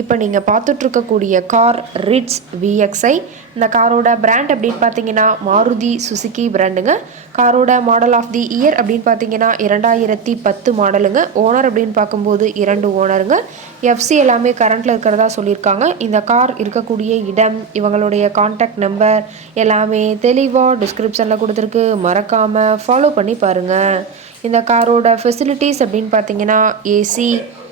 இப்போ நீங்கள் பார்த்துட்ருக்கக்கூடிய car Ritz VXi இந்த காரோட பிராண்ட் அப்படின்னு பார்த்தீங்கன்னா மாருதி சுசுக்கி பிராண்டுங்க காரோட மாடல் ஆஃப் தி இயர் அப்படின்னு பார்த்தீங்கன்னா இரண்டாயிரத்தி பத்து மாடலுங்க ஓனர் அப்படின்னு பார்க்கும்போது இரண்டு ஓனருங்க எஃப்சி எல்லாமே கரண்ட்டில் இருக்கிறதா சொல்லியிருக்காங்க. இந்த கார் இருக்கக்கூடிய இடம் இவங்களுடைய காண்டாக்ட் நம்பர் எல்லாமே தெளிவாக டிஸ்கிரிப்ஷனில் கொடுத்துருக்கு. மறக்காமல் ஃபாலோ பண்ணி பாருங்கள் இந்த காரோட ஃபெசிலிட்டிஸ் அப்படின்னு பார்த்தீங்கன்னா AC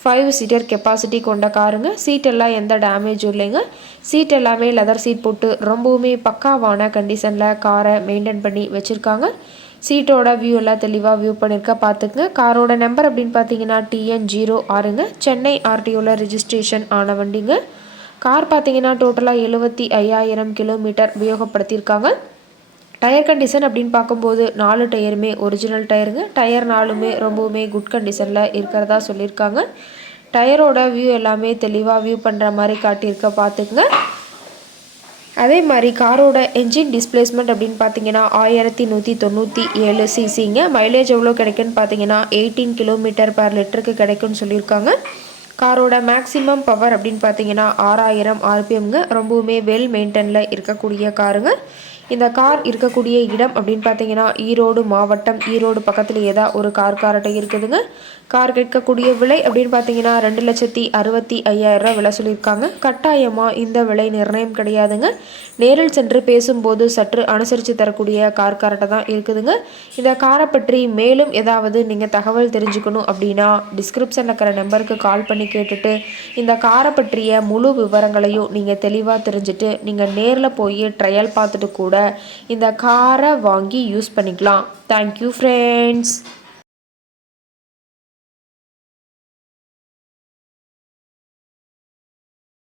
ஃபைவ் சீட்டர் கெப்பாசிட்டி கொண்ட காருங்க சீட்டெல்லாம் எந்த டேமேஜும் இல்லைங்க. சீட் எல்லாமே லெதர் சீட் போட்டு ரொம்பவுமே பக்காவான கண்டிஷனில் காரை மெயின்டைன் பண்ணி வச்சுருக்காங்க. சீட்டோட வியூ எல்லாம் தெளிவாக வியூ பண்ணியிருக்க பார்த்துக்குங்க காரோட நம்பர் அப்படின்னு பார்த்தீங்கன்னா டிஎன் ஜீரோ ஆறுங்க சென்னை ஆர்டிஓவில் ரிஜிஸ்ட்ரேஷன் ஆன வண்டிங்க. கார் பார்த்தீங்கன்னா டோட்டலாக எழுபத்தி ஐயாயிரம் கிலோமீட்டர் உபயோகப்படுத்தியிருக்காங்க. டயர் கண்டிஷன் அப்படின்னு பார்க்கும்போது நாலு டயருமே ஒரிஜினல் டயருங்க. டயர் நாலுமே ரொம்பவுமே குட் கண்டிஷனில் இருக்கிறதா சொல்லியிருக்காங்க. டயரோட வியூ எல்லாமே தெளிவாக வியூ பண்ணுற மாதிரி காட்டியிருக்க பார்த்துக்குங்க. அதே மாதிரி காரோட என்ஜின் டிஸ்பிளேஸ்மெண்ட் அப்படின்னு பார்த்தீங்கன்னா ஆயிரத்தி நூற்றி தொண்ணூற்றி ஏழு சிசிங்க. மைலேஜ் எவ்வளோ கிடைக்குன்னு பார்த்தீங்கன்னா எயிட்டீன் கிலோமீட்டர் பர் லிட்டருக்கு கிடைக்கும்னு சொல்லியிருக்காங்க. காரோட மேக்ஸிமம் பவர் அப்படின்னு பார்த்தீங்கன்னா ஆறாயிரம் ஆர்பிஎம்ங்க. ரொம்பவுமே வெல் மெயின்டெனில் இருக்கக்கூடிய காருங்க. இந்த கார் இருக்கக்கூடிய இடம் அப்படின்னு பார்த்தீங்கன்னா ஈரோடு மாவட்டம் ஈரோடு பக்கத்தில் ஏதா ஒரு கார் காரட்டை இருக்குதுங்க. கார் கேட்கக்கூடிய விலை அப்படின்னு பார்த்தீங்கன்னா ரெண்டு லட்சத்தி அறுபத்தி ஐயாயிரம் விலை சொல்லியிருக்காங்க. கட்டாயமாக இந்த விலை நிர்ணயம் கிடையாதுங்க. நேரில் சென்று பேசும்போது சற்று அனுசரித்து தரக்கூடிய கார் காரட்டை தான் இருக்குதுங்க. இந்த காரை பற்றி மேலும் ஏதாவது நீங்கள் தகவல் தெரிஞ்சுக்கணும் அப்படின்னா டிஸ்கிரிப்ஷனில் இருக்கிற நம்பருக்கு கால் பண்ணி கேட்டுட்டு இந்த காரை பற்றிய முழு விவரங்களையும் நீங்கள் தெளிவாக தெரிஞ்சுட்டு நீங்கள் நேரில் போய் ட்ரையல் பார்த்துட்டு கூட கூட இந்த காரை வாங்கி யூஸ் பண்ணிக்கலாம். Thank you friends